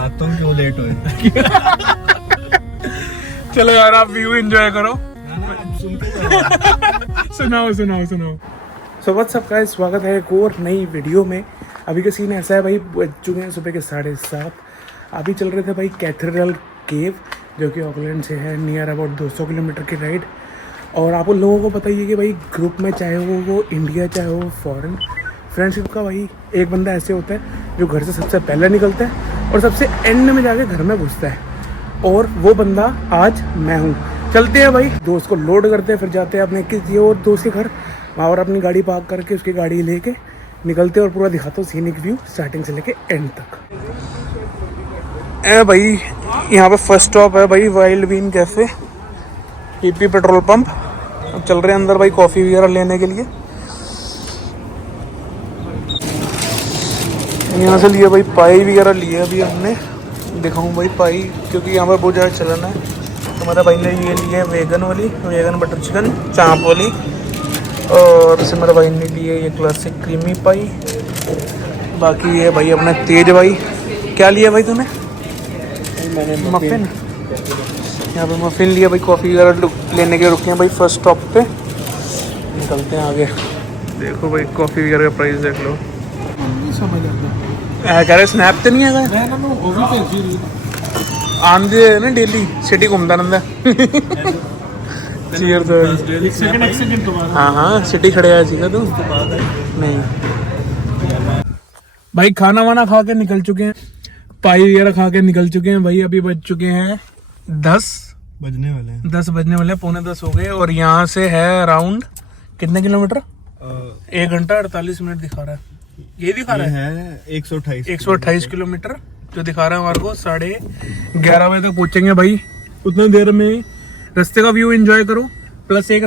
बताता हूँ क्यों लेट हुए। चलो यार आप व्यू एंजॉय करो। सुन के जाओ। सुनाओ सुनाओ सुनाओ। सो व्हाट्स अप गाइस, स्वागत है एक और नई वीडियो में। अभी का सीन ऐसा है भाई, बज चुके हैं सुबह के 7:30। अभी चल रहे थे भाई कैथेड्रल केव, जो कि ऑकलैंड से है नियर अबाउट 200 किलोमीटर की राइड। और आप लोगों को पता ही है कि भाई ग्रुप में चाहे वो इंडिया चाहे वो फॉरेन, फ्रेंडशिप का भाई एक बंदा ऐसे होता है जो घर से सबसे पहले निकलता है और सबसे एंड में जाके घर में घुसता है, और वो बंदा आज मैं हूँ। चलते हैं भाई, दोस्त को लोड करते हैं, फिर जाते हैं अपने किसी और दोस्त के घर, वहाँ और अपनी गाड़ी पार्क करके उसकी गाड़ी लेके निकलते हैं और पूरा दिखाता हूँ सीनिक व्यू स्टार्टिंग से लेके एंड तक। ए भाई यहाँ पे फर्स्ट स्टॉप है भाई Wild Bean Cafe, PP petrol pump. अब चल रहे हैं अंदर भाई कॉफ़ी वगैरह लेने के लिए। यहाँ से लिए भाई पाई वगैरह लिए अभी हमने, दिखाऊँ भाई पाई, क्योंकि यहाँ पर बहुत ज़्यादा चलन है। तो हमारा भाई ने ये लिए वेगन बटर चिकन चाँप वाली, और सिमर भाई ने लिए ये क्लासिक क्रीमी पाई। बाकी ये भाई अपना तेज भाई, क्या लिया भाई तूने? मफिन। यहाँ पे मफिन लिया भाई, कॉफ़ी वगैरह लेने के रुके हैं भाई फर्स्ट स्टॉप पे। निकलते हैं आगे। देखो भाई कॉफ़ी वगैरह का प्राइस देख लो। समझ आता कह रहे स्नैप तो नहीं है आंदे ना, डेली सिटी घूमता रहता। हाँ हाँ सिटी खड़े आया सीखा तू नहीं भाई। खाना वाना खा के निकल चुके हैं, पाई वगैरह खा के निकल चुके हैं भाई। अभी बज चुके हैं 10 बजने वाले, 9:45 हो गए। और यहाँ से है अराउंड कितने किलोमीटर? 1 घंटा 48 मिनट दिखा रहा है। ये दिखा रहा है 128 किलोमीटर जो दिखा रहा है हमारे को। 11:30 बजे तक पहुंचेंगे भाई। उतने देर में रास्ते का व्यू एंजॉय करो, प्लस एक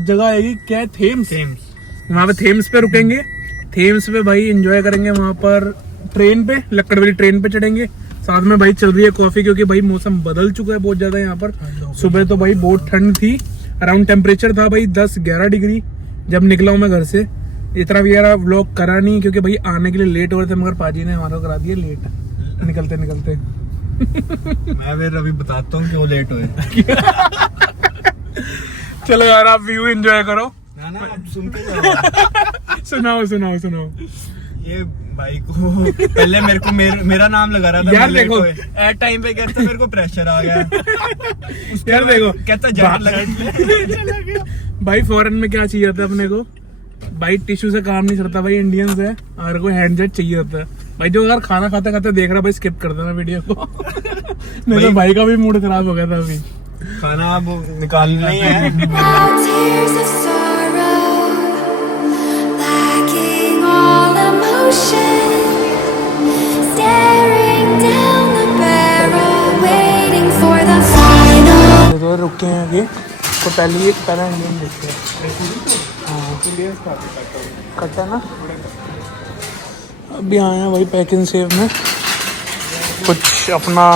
जगह आएगी क्या है, थेम्स। वहाँ पे थेम्स पे रुकेंगे, थेम्स पे भाई एंजॉय करेंगे। वहाँ पर ट्रेन पे, लक्कड़वाली ट्रेन पे चढ़ेंगे। साथ में भाई चल रही है कॉफी, क्योंकि भाई मौसम बदल चुका है बहुत ज्यादा यहाँ पर। सुबह तो भाई बहुत ठंड थी, अराउंड टेम्परेचर था भाई 10-11 डिग्री जब निकला हूँ मैं घर से। इतना वगैरह व्लॉग करा नहीं, क्योंकि भाई आने के लिए लेट हो रहे थे, मगर पाजी ने हमारा करा दिया लेट निकलते निकलते। मैं फिर अभी बताता हूँ क्यों लेट हुए। चलो यार आप व्यू एंजॉय करो। ना सुन के जाओ। सुनाओ। ये भाई को पहले मेरा नाम लगा रहा था यार। देखो एट टाइम पे कहता मेरे को प्रेशर आ गया। यार देखो कहता जैकेट लगा। भाई फॉरेन में क्या चाहिए था अपने को भाई, टिश्यू से काम नहीं चलता भाई, इंडियंस है, और कोई हैंड जेट चाहिए होता है भाई। जो अगर खाना खाते खाते देख रहा भाई स्किप कर देना वीडियो को। नहीं तो भाई का भी मूड खराब हो गया था अभी। खाना अब निकालना ही है। तो रुके हैं आगे, तो पहले इंडियन देखते हैं। हाँ कटा ना, अभी आए हैं भाई पैकिंग सेव में कुछ अपना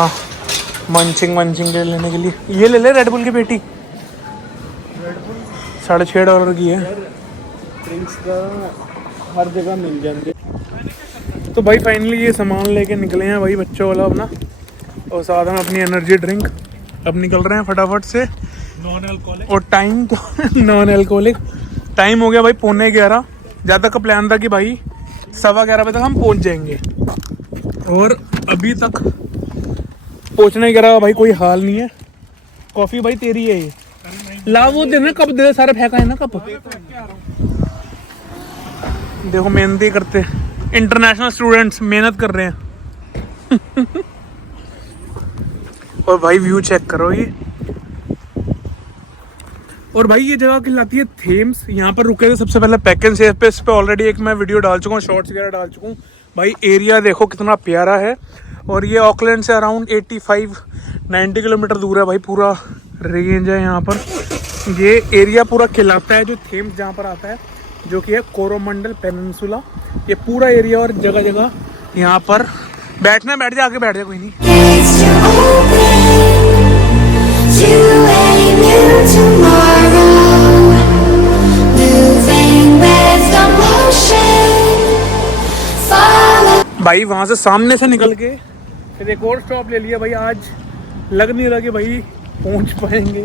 मंचिंग के लेने के लिए। ये ले ले रेड बुल की पेटी, $6.5 की है। ड्रिंक्स का हर जगह मिल जाएंगे। तो भाई फाइनली ये सामान लेके निकले हैं भाई, बच्चों वाला अपना, और साथ में अपनी एनर्जी ड्रिंक। अब निकल रहे हैं फटाफट से। और टाइम तो नॉन एल्कोहलिक टाइम हो गया भाई 11:15। ज़्यादा का प्लान था कि भाई 11:15 बजे तक हम पहुंच जाएंगे, और अभी तक पहुंचने का भाई कोई हाल नहीं है। कॉफ़ी भाई तेरी है ये, ला वो देना, कप दे, सारे फेंका है ना कप। देखो मेहनत करते, इंटरनेशनल स्टूडेंट्स मेहनत कर रहे हैं। और भाई व्यू चेक करो ये। और भाई ये जगह कहलाती है थेम्स। यहाँ पर रुके थे सबसे पहले पैकिंग सेव पे। इस पे ऑलरेडी एक मैं वीडियो डाल चुका हूँ, शॉर्ट्स वगैरह डाल चुका हूँ भाई। एरिया देखो कितना प्यारा है, और ये ऑकलैंड से अराउंड 85-90 किलोमीटर दूर है भाई। पूरा रेंज है यहाँ पर। ये एरिया पूरा खिलाता है जो थेम्स जहाँ पर आता है, जो कि है कोरोमंडल पेनिनसुला। ये पूरा एरिया, और जगह जगह यहाँ पर बैठना, बैठ जा, आगे बैठ जा, कोई नहीं। भाई वहाँ से सामने से निकल के फिर एक और स्टॉप ले लिया भाई। आज लग नहीं रहा कि भाई पहुंच पाएंगे।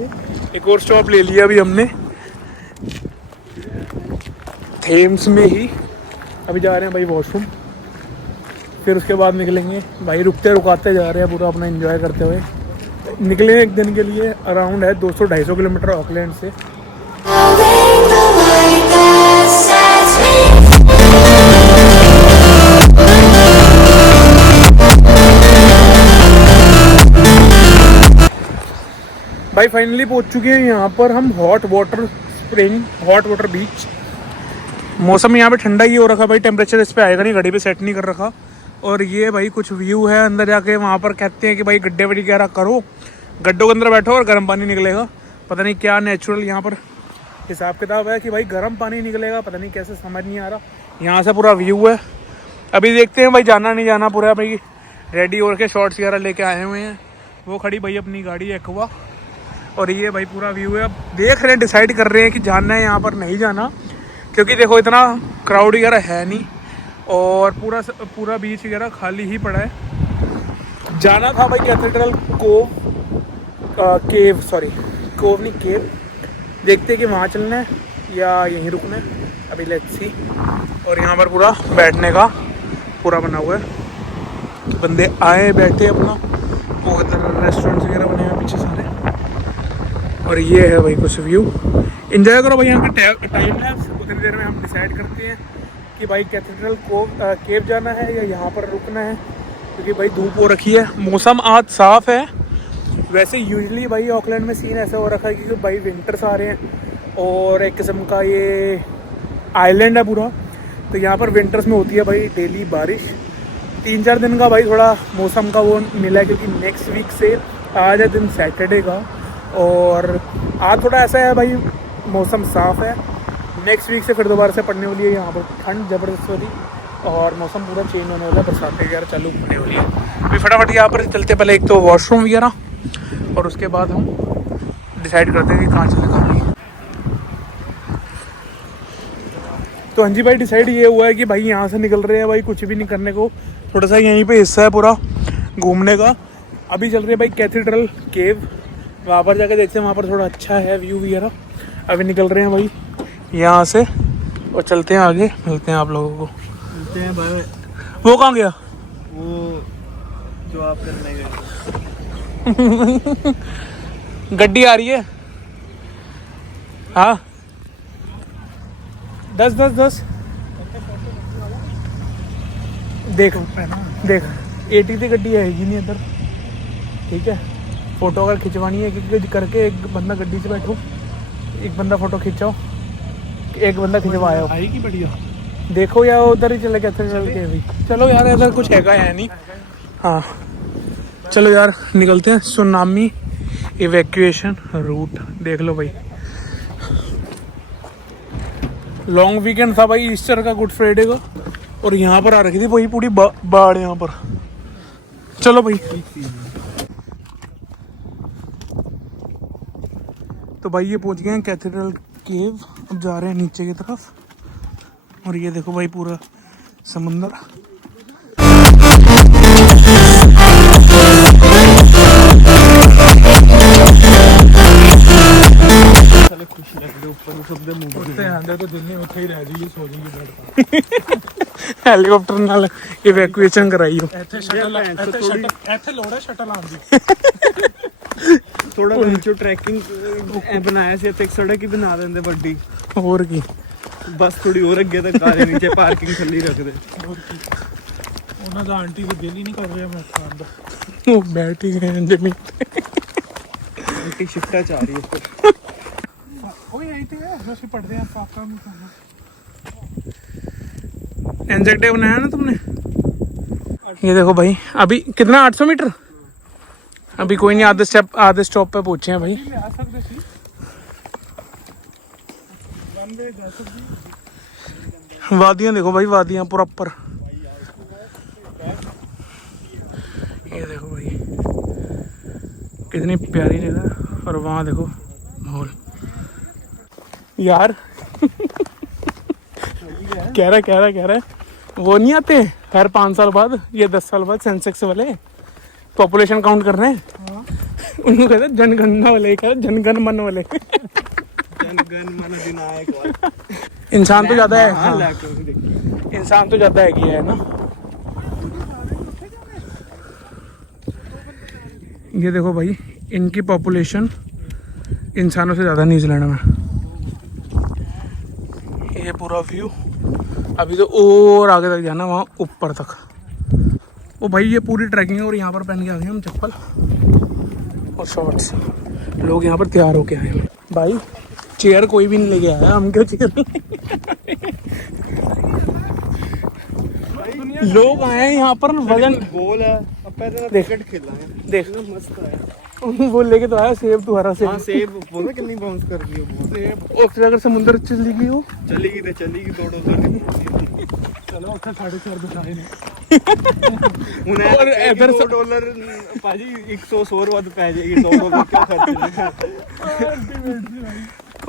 एक और स्टॉप ले लिया अभी हमने थेम्स में ही। अभी जा रहे हैं भाई वॉशरूम, फिर उसके बाद निकलेंगे भाई। रुकते रुकाते जा रहे हैं, पूरा अपना एंजॉय करते हुए निकले एक दिन के लिए। अराउंड है 200-250 किलोमीटर ऑकलैंड से। भाई फाइनली पहुंच चुके हैं यहाँ पर हम hot water spring, hot water beach. मौसम यहाँ पे ठंडा ही हो रखा भाई, टेम्परेचर इस पे आएगा नहीं, घड़ी पे सेट नहीं कर रखा। और ये भाई कुछ व्यू है अंदर जाके। वहाँ पर कहते हैं कि भाई गड्ढे वगैरह करो, गड्ढों के अंदर बैठो और गर्म पानी निकलेगा। पता नहीं क्या नेचुरल यहाँ पर हिसाब किताब है कि भाई गर्म पानी निकलेगा, पता नहीं कैसे, समझ नहीं आ रहा। यहाँ से पूरा व्यू है। अभी देखते हैं भाई जाना नहीं जाना। पूरा भाई रेडी हो के शॉर्ट्स वगैरह लेके आए हुए हैं। वो खड़ी भाई अपनी गाड़ी एक्वा। और ये भाई पूरा व्यू है। अब देख रहे हैं, डिसाइड कर रहे हैं कि जाना है यहाँ पर नहीं जाना, क्योंकि देखो इतना क्राउड वगैरह है नहीं और पूरा बीच वगैरह खाली ही पड़ा है। जाना था भाई कैथेड्रल कोव, केव, सॉरी कोव नहीं केव। देखते हैं कि वहाँ चलना है या यहीं रुकना है, अभी लेट्स सी। और यहाँ पर पूरा बैठने का पूरा बना हुआ है, बंदे आए बैठे अपना। वो इधर रेस्टोरेंट्स वगैरह बने हैं पीछे सारे। और ये है भाई कुछ व्यू। एंजॉय करो भाई। यहाँ का टाइम लैप्स उतनी देर में हम डिसाइड करते हैं कि भाई कैथेड्रल कोव केव जाना है या यहाँ पर रुकना है, क्योंकि भाई धूप हो रखी है। मौसम आज साफ़ है। वैसे यूजुअली भाई ऑकलैंड में सीन ऐसा हो रखा है कि भाई विंटर्स आ रहे हैं और एक किस्म का ये आइलैंड है पूरा, तो यहाँ पर विंटर्स में होती है भाई डेली बारिश। 3-4 दिन का भाई थोड़ा मौसम का वो मिला है, क्योंकि नेक्स्ट वीक से आज है दिन सैटरडे का और आज थोड़ा ऐसा है भाई मौसम साफ़ है। नेक्स्ट वीक से फिर दोबारा से पड़ने वाली है यहाँ पर ठंड ज़बरदस्त वाली और मौसम पूरा चेंज होने वाला है, बरसातें वगैरह चालू होने वाली है। अभी फटाफट यहाँ पर चलते, पहले एक तो वॉशरूम वगैरह और उसके बाद हम डिसाइड करते हैं कि कहाँ चले कहाँ नहीं। तो हाँ जी भाई, डिसाइड ये हुआ है कि भाई यहाँ से निकल रहे हैं भाई, कुछ भी नहीं करने को। थोड़ा सा यहीं पे हिस्सा है पूरा घूमने का। अभी चल रहे हैं भाई कैथेड्रल केव, वहाँ पर जाके देखते हैं, वहाँ पर थोड़ा अच्छा है व्यू वगैरह। अभी निकल रहे हैं भाई यहाँ से और चलते हैं आगे, मिलते हैं आप लोगों को। मिलते हैं भाई। वो कहाँ गया? वो जो आप करने गए। गड्डी आ रही है। हाँ 10 देख देख 80 की गड्डी आएगी नहीं इधर, ठीक है। फ़ोटो अगर खिंचवानी है एक करके, एक बंदा गड्डी से बैठो, एक बंदा फ़ोटो खिंचाओ, एक बंदा खिंचवाओ। आएगी बढ़िया। देखो यार उधर ही चले कैसे चल के भी। चलो यार इधर कुछ हैगा है नहीं। हाँ चलो यार निकलते हैं। सुनामी इवैक्यूएशन रूट देख लो भाई। लॉन्ग वीकेंड था भाई ईस्टर का, गुड फ्राइडे का, और यहाँ पर आ रखी थी वही पूरी बाढ़ यहाँ पर। चलो भाई। तो भाई ये पहुँच गए हैं कैथेड्रल केव। अब जा रहे हैं नीचे की तरफ और ये देखो भाई पूरा समुंदर। खुशी लग रही ऊपर सब दे मुंह उठते आंदे तो दिन में उठे ही रह जाइए, सो जाइए बेड पर। हेलीकॉप्टर नाल इवैक्यूएशन कराइयो। ਇੱਥੇ ਲੋੜਾ ਸ਼ਟਲ ਆਂਦੀ। थोड़ा नीचे ट्रैकिंग बनाया ਸੀ, ਇੱਕ ਸੜਕ ਹੀ ਬਣਾ ਦਿੰਦੇ ਵੱਡੀ। ਹੋਰ ਕੀ, ਬਸ ਥੋੜੀ ਹੋਰ ਅੱਗੇ ਤੱਕ ਆ ਜਾਏ, ਨੀਚੇ ਪਾਰਕਿੰਗ ਥੱਲੇ ਰੱਖਦੇ। ਹੋਰ ਕੀ, ਉਹਨਾਂ ਦਾ ਆਂਟੀ ਵੀ ਦਿਲ ਹੀ ਨਹੀਂ ਕਰ ਰਿਹਾ ਮੈਂ ਖਾਣ ਦਾ। ਉਹ ਬੈਠ ਹੀ ਗਏ ਜ਼ਮੀਨ ਤੇ। ਆਂਟੀ ਸ਼ਿਫਟਾਂ ਚ ਆ ਰਹੀ ਹੈ ਉੱਪਰ। वही आई थी यार, वैसे पढ़ रहे हैं पापा में खाना। एंजेक्टे बनाया ना तुमने। ये देखो भाई अभी कितना 800 मीटर। अभी कोई नहीं, आधे स्टॉप पे पहुंचे हैं भाई। वादियाँ देखो भाई, वादियाँ प्रॉपर। ये देखो भाई कितनी प्यारी जगह है। और वहाँ देखो माहौल यार। कह रहा है वो नहीं आते हर 5 साल बाद, ये 10 साल बाद सेंसेक्स वाले, पॉपुलेशन काउंट कर रहे हैं। उनको कहते हैं जनगणना वाले, जनगण मन वाले। जनगण मन अधिनायक वाला। इंसान तो ज्यादा है। हाँ, हाँ। इंसान तो ज्यादा है ना। ये देखो भाई, इनकी पॉपुलेशन इंसानों से ज्यादा न्यूजीलैंड में। ये पूरा व्यू। अभी तो और आगे तक जाना, वहाँ ऊपर तक। ओ भाई ये पूरी ट्रैकिंग है और यहाँ पर पहन के आ गए हम चप्पल और शॉर्ट्स। लोग यहाँ पर तैयार होके आए हैं। भाई चेयर कोई भी नहीं लेके आया, हम क्यों चेयर लोग आए हैं यहाँ पर। वजन गोल है, अब पहले क्रिकेट खेलना है। देख मस्त है। वो लेके तो आया सेब, तुम्हारा सेब। हाँ सेब बोला कितनी बाउंस कर रही है वो सेब। और फिर अगर समुद्र चली गई हो, चलेगी तो चलेगी, दौड़ो चलो उसका 4.5 बताए और इधर $100 पाजी 100 ਵੱਧ ਪੈ ਜਾਏਗੀ। $100 ਕਿਉਂ ਖਰਚਣਾ।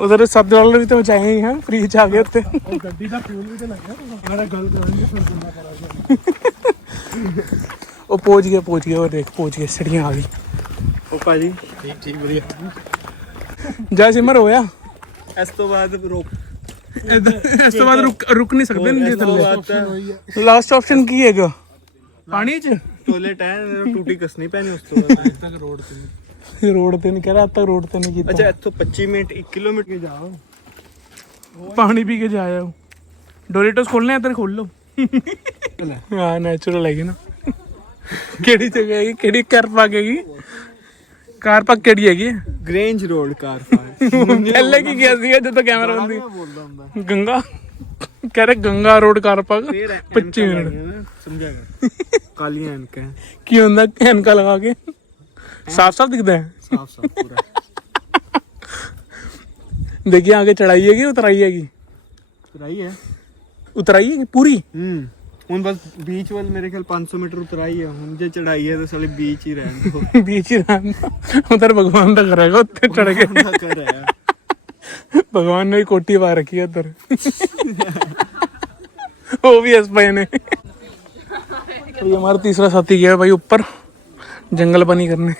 उधर $7 भी तो बचाएंगे हैं, फ्री च आ गए उत्ते। गड्डी का फ्यूल भी तो लगा, हमारा गल करेंगे फिर करना पड़ेगा। वो पहुंच गए और देख पहुंच गए, सीढ़ियां आ गई। ओ पाजी ठीक बढ़िया। जय सिमर होया। ਇਸ ਤੋਂ ਬਾਅਦ ਰੋਕ, इस तो बाद रुक नहीं सकते नीचे थल्ले। लास्ट ऑप्शन की हैगा पानी च टॉयलेट है, टूटी कसनी पैनी उस तो बाद तक रोड ते नहीं कह रहा, अब तक रोड ते नहीं कीता। अच्छा इतो 25 मिनट 1 किलोमीटर के जाओ, पानी पी के जाया। डोरिटोस खोलने हैं, इधर खोल लो। हाँ नेचुरल है ना। केड़ी जगह है, केड़ी कार पार्क है, कार पार्क केड़ी है। Grange road car park. पहले की क्या सी है जो तो कैमरा बंदी गंगा कह रहे Ganga road car park 25 minute समझा कर। कालियां इनके की होंदा इनका लगा के साफ साफ दिखता है। साफ पूरा। देखिए आगे चढ़ाई है कि उतराई है की उतराई है पूरी। ਹੁਣ ਬਸ बीच वाल मेरे ख्याल 500 मीटर उतराई है। ਹੁਣ ਜੇ ਚੜਾਈ ਹੈ ਤਾਂ ਸਾਲੇ बीच ही रहने दो। बीच ही रहने उधर भगवान का करेगा उत्ते चढ़ के। भगवान ने कोठी पा रखी है उधर। वो भी हंस पाए ने। तो ये हमारा तीसरा साथी गया भाई ऊपर जंगल बनी करने।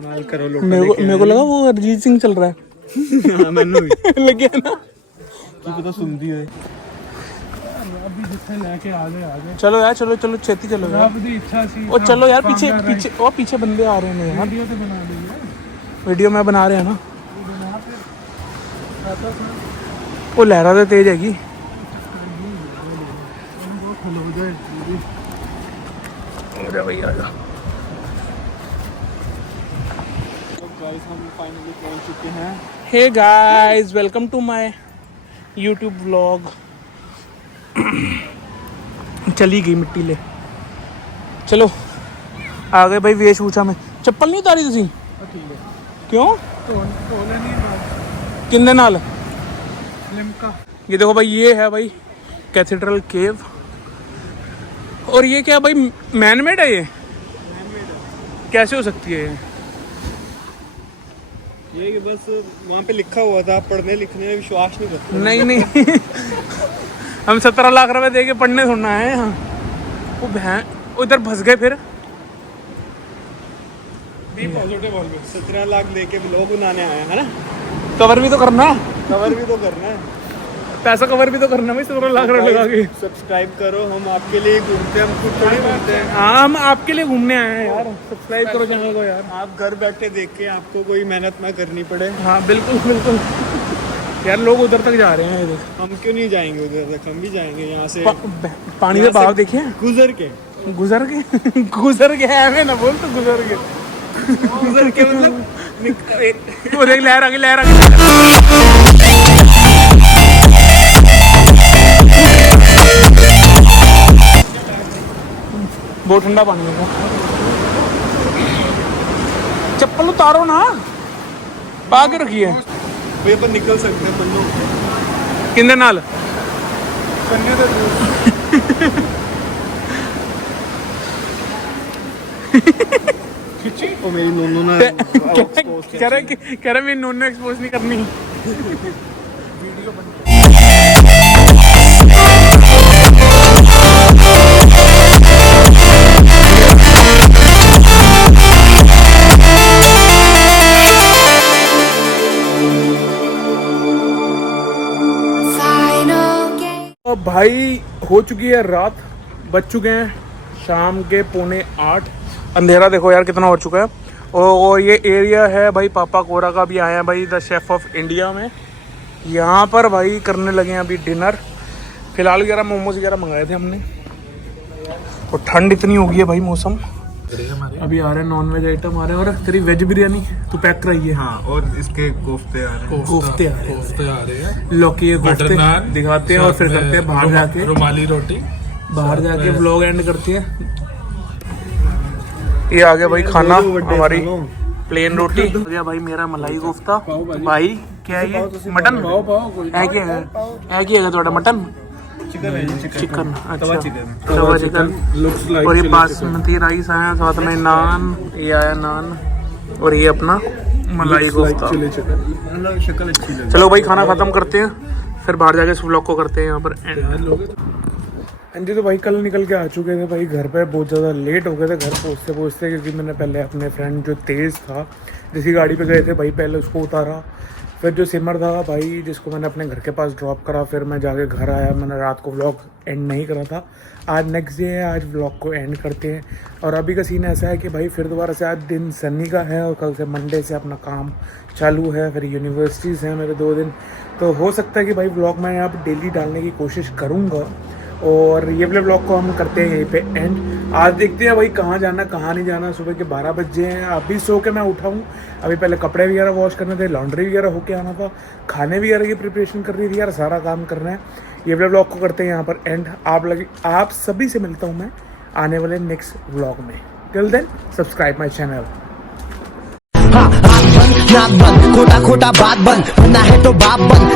माल करो लोग। मेरे को लगा वो अरिजीत सिंह चल रहा है। हाँ मैंने भी लग गया ना, की पता सुनती है। अभी जिथे लेके आ गए चलो यार, चलो चलो छेती चलो यार। इच्छा सी ओ चलो यार, पीछे पीछे ओ पीछे बंदे आ रहे हैं यार। वीडियो तो बना ली है, वीडियो में बना रहे हैं ना। वो लहरा तो तेज हैगी। भाई आजा। गाइस हम फाइनली पहुंच चुके हैं। Hey guys welcome to my YouTube vlog. चली गई मिट्टी ले। चलो आ गए भाई वेशभूषा में। चप्पल नहीं उतारी तुसी? ठीक है। क्यों? तोले नहीं किंदे नाल? लिम्का। ये देखो भाई, ये है भाई कैथेड्रल केव। और ये क्या भाई मैन मेड है? ये कैसे हो सकती है ये कि बस वहाँ पे लिखा हुआ था, पढ़ने लिखने में विश्वास नहीं करते। नहीं हम 17 लाख रुपए दे के पढ़ने थोड़ा है यहाँ। वो बहन उधर फंस गए फिर। 17 लाख लेके ब्लॉग बनाने आए हैं ना। कवर भी तो करना है, कवर भी तो करना है, पैसा कवर भी तो करना है भाई। 17 लाख रुपए लगा के। सब्सक्राइब करो, हम आपके लिए घूमते हैं, हम खुद थोड़ी घूमते हैं। हाँ हम आपके लिए घूमने आए हैं यार। सब्सक्राइब करो चैनल को यार। आप घर बैठे देख के आपको कोई मेहनत ना करनी पड़े। हाँ बिल्कुल बिल्कुल यार। लोग उधर तक जा रहे हैं इधर। हम क्यों नहीं जाएंगे उधर तक? हम भी जाएंगे यहाँ से। पानी का बहाव देखिए। गुजर के गुजर के है ना, बोल तो गुजर के मतलब वो देख लहर आ गई, लहर आ गई। बहुत ठंडा पानी है। चप्पल उतारो ना, पा के रखिए। भाई अपन निकल सकते हैं पन्नों किंदे नाल पन्ने तो खिची ओ मेरी नोनू ना कह रहे मेरी नोनू एक्सपोज नहीं करनी। वीडियो बन भाई हो चुकी है रात, बज चुके हैं शाम के 7:45। अंधेरा देखो यार कितना हो चुका है। और ये एरिया है भाई पापा कोरा का। भी आए हैं भाई द शेफ ऑफ इंडिया में। यहाँ पर भाई करने लगे हैं अभी डिनर। फिलहाल वगैरह मोमोज वगैरह मंगाए थे हमने। और ठंड इतनी हो गई है भाई मौसम। अभी आ रहे हैं नॉन वेज आइटम आ रहे हैं। और तेरी वेज बिरयानी तू पैक कराइए। हाँ, और इसके कोफ्ते आ रहे हैं। कोफ्ते आ रहे हैं। लौकी के कोफ्ते दिखाते हैं और फिर करते हैं बाहर जाके रुमाली रोटी। बाहर जाके व्लॉग एंड करते हैं। ये आ गया भाई खाना हमारी प्लेन रोटी। हो गया भाई मेरा मलाई कोफ्ता। भाई क्या है ये मटन है क्या थोड़ा मटन चिकन अच्छा तवा चिकन। और ये बासमती राइस आया साथ में नान। ये आया नान और ये अपना मलाई कोफ्ता। शक्ल अच्छी लगी। चलो भाई खाना खत्म करते हैं फिर बाहर जाके इस व्लॉग को करते हैं यहाँ पर एंड। हाँ जी, तो भाई कल निकल के आ चुके थे भाई घर पे। बहुत ज़्यादा लेट हो गए थे घर पहुँचते क्योंकि मैंने पहले अपने फ्रेंड जो तेज़ था जिसकी गाड़ी पे गए थे भाई पहले उसको उतारा। फिर जो सिमर था भाई जिसको मैंने अपने घर के पास ड्रॉप करा। फिर मैं जाके घर आया। मैंने रात को व्लॉग एंड नहीं करा था। आज नेक्स्ट डे है, आज व्लॉग को एंड करते हैं। और अभी का सीन ऐसा है कि भाई फिर दोबारा से आज दिन सन्नी का है और कल से मंडे से अपना काम चालू है। फिर यूनिवर्सिटीज़ हैं मेरे 2 दिन। तो हो सकता है कि भाई व्लॉग मैं यहाँ पर डेली डालने की कोशिश करूँगा। और ये वाले ब्लॉग को हम करते हैं यहीं पे एंड। आज देखते हैं भाई कहाँ जाना कहाँ नहीं जाना। सुबह के 12 बजे हैं। अभी सो के मैं उठा हूँ। अभी पहले कपड़े वगैरह वॉश करने थे, लॉन्ड्री वगैरह होके आना था, खाने वगैरह की प्रिपरेशन करनी थी यार, सारा काम करना है। ये वाले ब्लॉग को करते हैं यहाँ पर एंड। आप सभी से मिलता हूँ मैं आने वाले नेक्स्ट व्लॉग में। Till then subscribe my channel. खोटा खोटा बात बन, ना है तो बाप बन।